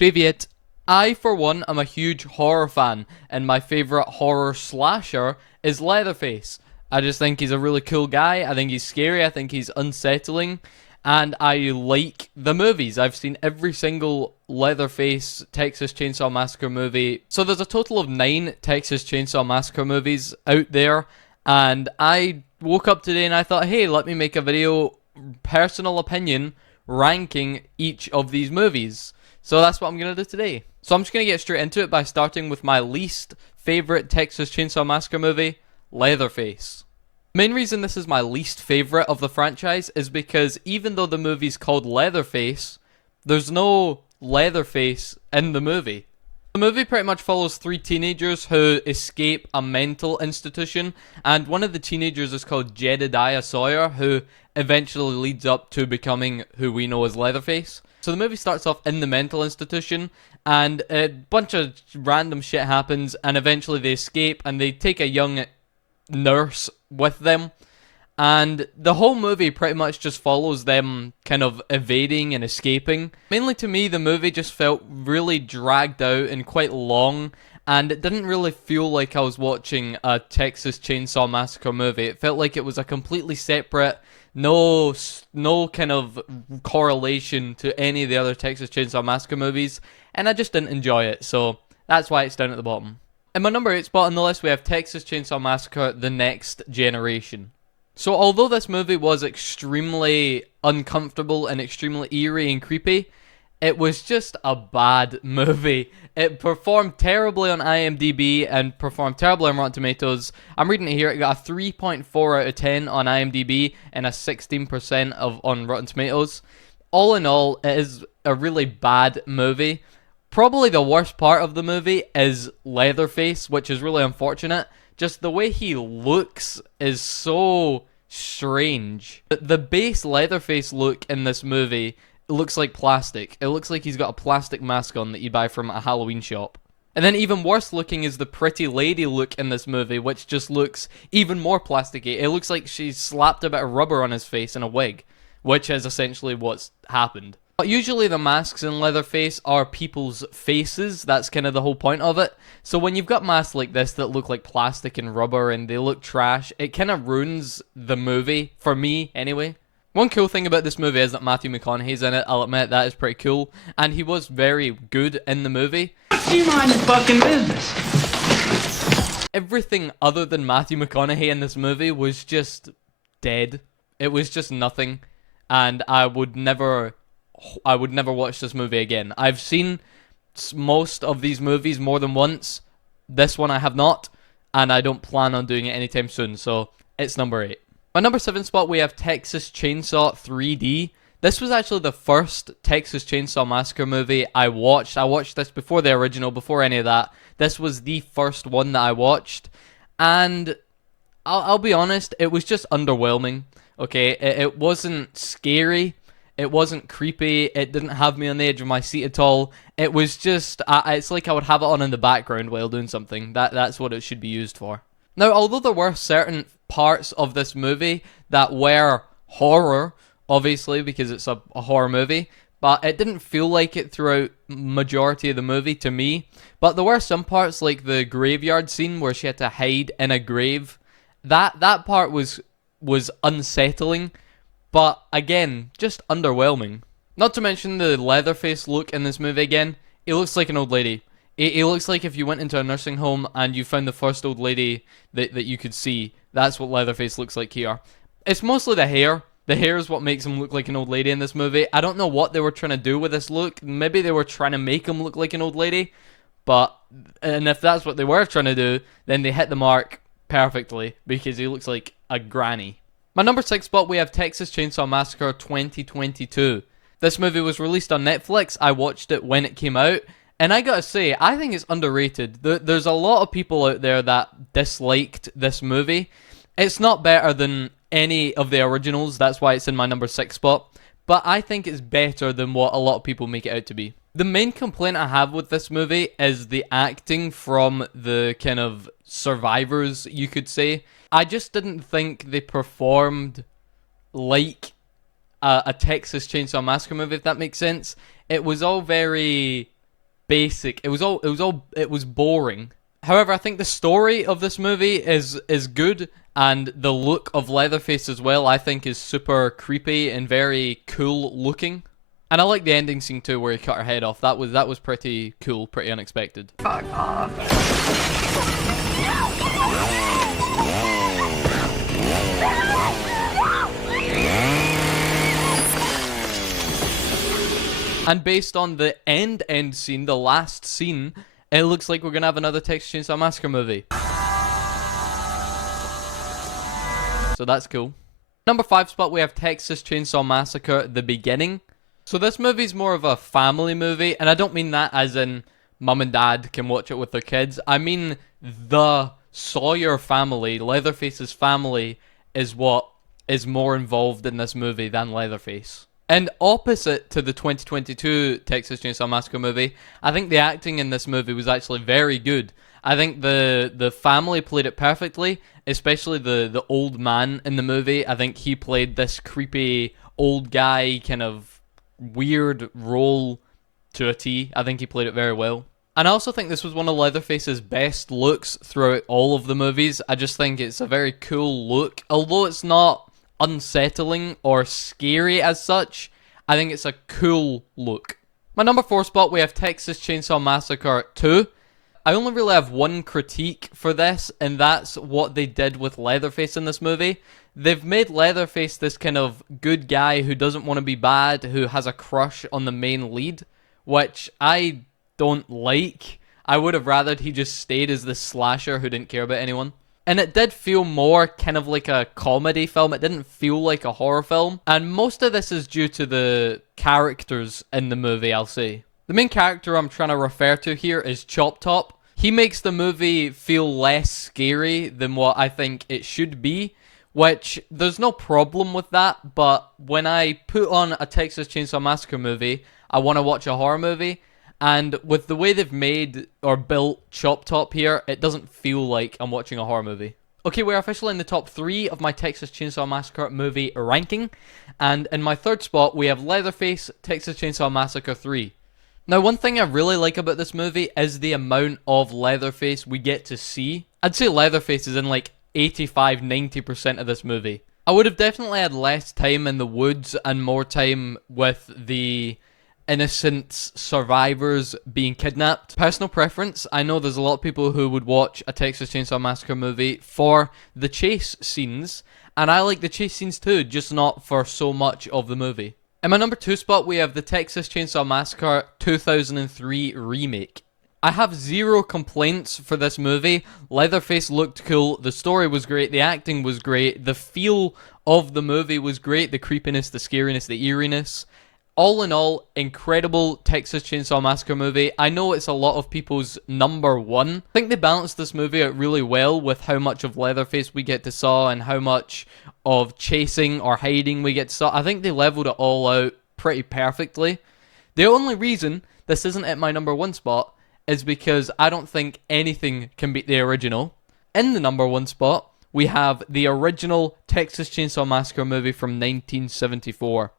Привет. I, for one, am a huge horror fan, and my favorite horror slasher is Leatherface. I just think he's a really cool guy. I think he's scary. I think he's unsettling. And I like the movies. I've seen every single Leatherface Texas Chainsaw Massacre movie. So there's a total of 9 Texas Chainsaw Massacre movies out there. And I woke up today and I thought, hey, let me make a video, personal opinion, ranking each of these movies. So that's what I'm going to do today. So I'm just going to get straight into it by starting with my least favorite Texas Chainsaw Massacre movie, Leatherface. The main reason this is my least favorite of the franchise is because even though the movie's called Leatherface, there's no Leatherface in the movie. The movie pretty much follows 3 teenagers who escape a mental institution, and one of the teenagers is called Jedediah Sawyer, who eventually leads up to becoming who we know as Leatherface. So the movie starts off in the mental institution, and a bunch of random shit happens, and eventually they escape, and they take a young nurse with them. And the whole movie pretty much just follows them kind of evading and escaping. Mainly to me, the movie just felt really dragged out and quite long, and it didn't really feel like I was watching a Texas Chainsaw Massacre movie. It felt like it was a completely separate, no kind of correlation to any of the other Texas Chainsaw Massacre movies, and I just didn't enjoy it, so that's why it's down at the bottom. In my number 8 spot on the list, we have Texas Chainsaw Massacre: The Next Generation. So although this movie was extremely uncomfortable and extremely eerie and creepy, it was just a bad movie. It performed terribly on IMDb and performed terribly on Rotten Tomatoes. I'm reading it here. It got a 3.4 out of 10 on IMDb and a 16% on Rotten Tomatoes. All in all, it is a really bad movie. Probably the worst part of the movie is Leatherface, which is really unfortunate. Just the way he looks is so strange. The base Leatherface look in this movie looks like plastic. It looks like he's got a plastic mask on that you buy from a Halloween shop. And then even worse looking is the pretty lady look in this movie, which just looks even more plasticky. It looks like she's slapped a bit of rubber on his face in a wig, which is essentially what's happened. But usually the masks in Leatherface are people's faces. That's kind of the whole point of it. So when you've got masks like this that look like plastic and rubber and they look trash, it kind of ruins the movie, for me anyway. One cool thing about this movie is that Matthew McConaughey's in it. I'll admit that is pretty cool. And he was very good in the movie. You mind your fucking business. Everything other than Matthew McConaughey in this movie was just dead. It was just nothing. And I would never watch this movie again. I've seen most of these movies more than once. This one I have not. And I don't plan on doing it anytime soon. So it's number 8. My number 7 spot, we have Texas Chainsaw 3D. This was actually the first Texas Chainsaw Massacre movie I watched. I watched this before the original, before any of that. This was the first one that I watched. And I'll be honest, it was just underwhelming. Okay, it wasn't scary. It wasn't creepy. It didn't have me on the edge of my seat at all. It was just, it's like I would have it on in the background while doing something. That's what it should be used for. Now, although there were certain parts of this movie that were horror, obviously, because it's a horror movie, but it didn't feel like it throughout majority of the movie to me. But there were some parts, like the graveyard scene where she had to hide in a grave. That part was unsettling, but again, just underwhelming. Not to mention the Leatherface look in this movie again. He looks like an old lady. He looks like if you went into a nursing home and you found the first old lady that you could see. That's what Leatherface looks like here. It's mostly the hair. The hair is what makes him look like an old lady in this movie. I don't know what they were trying to do with this look. Maybe they were trying to make him look like an old lady. And if that's what they were trying to do, then they hit the mark perfectly because he looks like a granny. My number 6 spot, we have Texas Chainsaw Massacre 2022. This movie was released on Netflix. I watched it when it came out. And I gotta say, I think it's underrated. There's a lot of people out there that disliked this movie. It's not better than any of the originals. That's why it's in my number 6 spot. But I think it's better than what a lot of people make it out to be. The main complaint I have with this movie is the acting from the kind of survivors, you could say. I just didn't think they performed like a Texas Chainsaw Massacre movie, if that makes sense. It was all very basic. It was boring. However, I think the story of this movie is good, and the look of Leatherface as well, I think, is super creepy and very cool looking. And I like the ending scene too, where he cut her head off. That was pretty cool, pretty unexpected. Fuck off. And based on the end scene, the last scene, it looks like we're gonna have another Texas Chainsaw Massacre movie. So that's cool. Number 5 spot, we have Texas Chainsaw Massacre: The Beginning. So this movie's more of a family movie, and I don't mean that as in mum and dad can watch it with their kids. I mean the Sawyer family, Leatherface's family, is what is more involved in this movie than Leatherface. And opposite to the 2022 Texas Chainsaw Massacre movie, I think the acting in this movie was actually very good. I think the family played it perfectly, especially the old man in the movie. I think he played this creepy old guy kind of weird role to a T. I think he played it very well. And I also think this was one of Leatherface's best looks throughout all of the movies. I just think it's a very cool look. Although it's not unsettling or scary as such, I think it's a cool look. My number 4 spot, we have Texas Chainsaw Massacre 2. I only really have one critique for this, and that's what they did with Leatherface in this movie. They've made Leatherface this kind of good guy who doesn't want to be bad, who has a crush on the main lead, which I don't like. I would have rathered he just stayed as this slasher who didn't care about anyone. And it did feel more kind of like a comedy film. It didn't feel like a horror film. And most of this is due to the characters in the movie, I'll say. The main character I'm trying to refer to here is Chop Top. He makes the movie feel less scary than what I think it should be, which there's no problem with that, but when I put on a Texas Chainsaw Massacre movie, I want to watch a horror movie. And with the way they've made or built Chop Top here, it doesn't feel like I'm watching a horror movie. Okay, we're officially in the top 3 of my Texas Chainsaw Massacre movie ranking. And in my 3rd spot, we have Leatherface, Texas Chainsaw Massacre 3. Now, one thing I really like about this movie is the amount of Leatherface we get to see. I'd say Leatherface is in like 85-90% of this movie. I would have definitely had less time in the woods and more time with the innocent survivors being kidnapped. Personal preference, I know there's a lot of people who would watch a Texas Chainsaw Massacre movie for the chase scenes, and I like the chase scenes too, just not for so much of the movie. In my number 2 spot, we have the Texas Chainsaw Massacre 2003 remake. I have zero complaints for this movie. Leatherface looked cool, the story was great, the acting was great, the feel of the movie was great, the creepiness, the scariness, the eeriness. All in all, incredible Texas Chainsaw Massacre movie. I know it's a lot of people's number 1. I think they balanced this movie out really well with how much of Leatherface we get to saw and how much of chasing or hiding we get to saw. I think they leveled it all out pretty perfectly. The only reason this isn't at my number 1 spot is because I don't think anything can beat the original. In the number 1 spot, we have the original Texas Chainsaw Massacre movie from 1974.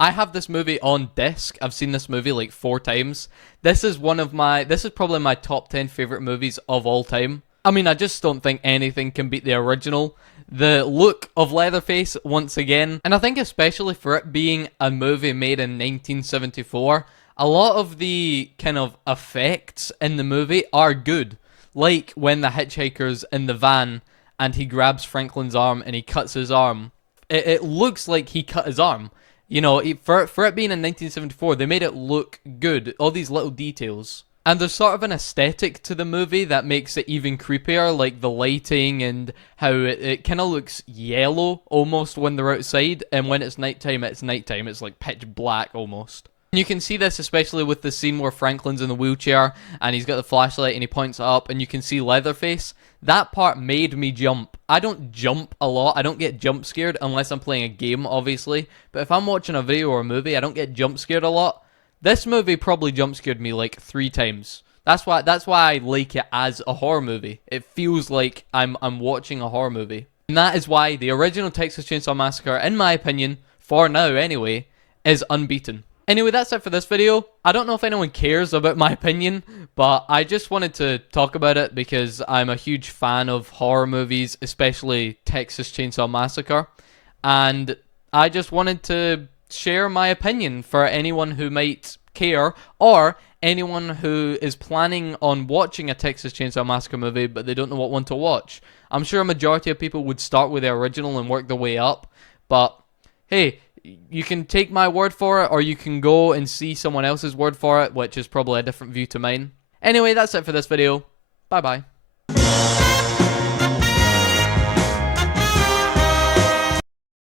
I have this movie on disc. I've seen this movie like 4 times. This is probably my top 10 favorite movies of all time. I mean, I just don't think anything can beat the original. The look of Leatherface, once again, and I think especially for it being a movie made in 1974, a lot of the kind of effects in the movie are good. Like when the hitchhiker's in the van and he grabs Franklin's arm and he cuts his arm. It looks like he cut his arm. You know, for it being in 1974, they made it look good. All these little details. And there's sort of an aesthetic to the movie that makes it even creepier, like the lighting and how it kind of looks yellow almost when they're outside, and when it's nighttime, it's nighttime. It's like pitch black almost. And you can see this especially with the scene where Franklin's in the wheelchair and he's got the flashlight and he points it up and you can see Leatherface. That part made me jump. I don't jump a lot. I don't get jump scared unless I'm playing a game, obviously. But if I'm watching a video or a movie, I don't get jump scared a lot. This movie probably jump scared me like 3 times. That's why I like it as a horror movie. It feels like I'm watching a horror movie. And that is why the original Texas Chainsaw Massacre, in my opinion, for now anyway, is unbeaten. Anyway, that's it for this video. I don't know if anyone cares about my opinion, but I just wanted to talk about it because I'm a huge fan of horror movies, especially Texas Chainsaw Massacre. And I just wanted to share my opinion for anyone who might care, or anyone who is planning on watching a Texas Chainsaw Massacre movie but they don't know what one to watch. I'm sure a majority of people would start with the original and work their way up, but hey, you can take my word for it, or you can go and see someone else's word for it, which is probably a different view to mine. Anyway, that's it for this video. Bye bye.